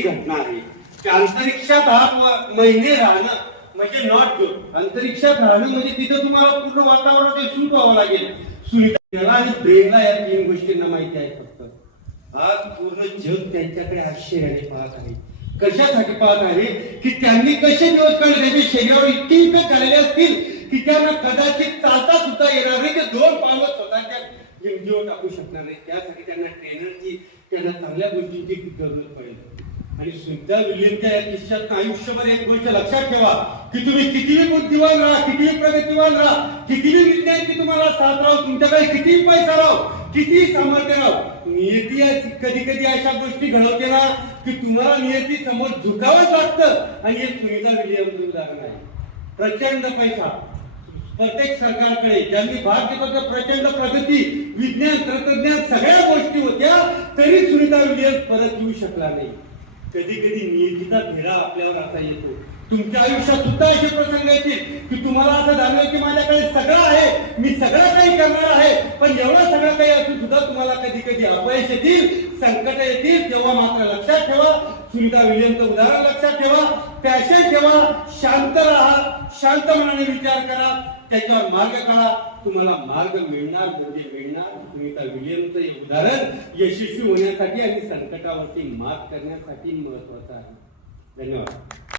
महत्वाची घटना आहे की अंतरिक्षात 8 महिने राहणं म्हणजे नॉट गुड. अंतरिक्षात राहणं म्हणजे तिथं तुम्हाला पूर्ण वातावरण सूट व्हावं लागेल. सुनीता आणि ब्रेनला या 3 गोष्टींना माहिती आहे. फक्त आज पूर्ण जग त्यांच्याकडे आश्चर्याने पाहत आहे. कशासाठी पाहत आहे की त्यांनी कसे दिवस काढले. त्यांच्या शरीरावर इतके इफेक्ट झालेले असतील की त्यांना कदाचित चालता सुद्धा येणार नाही. ते 2 पावलं स्वतःच्या जिंजीवर टाकू शकणार नाही. त्यासाठी त्यांना ट्रेनरची, त्यांना चांगल्या गोष्टींची गरज पडेल. आणि सुनीता विल्यमच्या या किस्स्यात आयुष्यभर एक गोष्ट लक्षात ठेवा की तुम्ही कितीही बुद्धिवान राहा, कितीही प्रगतिवान राहा, कितीही विज्ञान की तुम्हाला साथ राहो, तुमच्याकडे कितीही पैसा राहो, कितीही सामर्थ्य राहो, नियती कधी कधी अशा गोष्टी घडवते ना की तुम्हाला नियती समोर झुकावंच लागतं. आणि हे सुनीता विल्यमचं उदाहरण आहे. प्रचंड पैसा प्रत्येक सरकारकडे, ज्यांनी भाग घेतला प्रचंड प्रगती, विज्ञान, तंत्रज्ञान सगळ्या गोष्टी होत्या, तरी सुनीता विल्यम परत येऊ शकला नाही. कधी कधी नियतीचा फेरा आपल्यावर असा येतो. तुमच्या आयुष्यात सुद्धा असे प्रसंग येतील की तुम्हाला असं जाणवेल की माझ्याकडे सगळं आहे, मी सगळं काही करणार आहे, पण एवढं सगळं काही असून सुद्धा तुम्हाला कधी कधी अपयश येतील, संकट येतील. तेव्हा मात्र लक्षात ठेवा, सुनीता विल्यमचं उदाहरण लक्षात ठेवा, पॅशन ठेवा, शांत राहा, शांत मनाने विचार करा, त्याच्यावर मार्ग काढा, तुम्हाला मार्ग मिळणार म्हणजे मिळणार. सुनीता विल्यमचं हे उदाहरण यशस्वी होण्यासाठी आणि संकटावरती मात करण्यासाठी महत्वाचं आहे. धन्यवाद.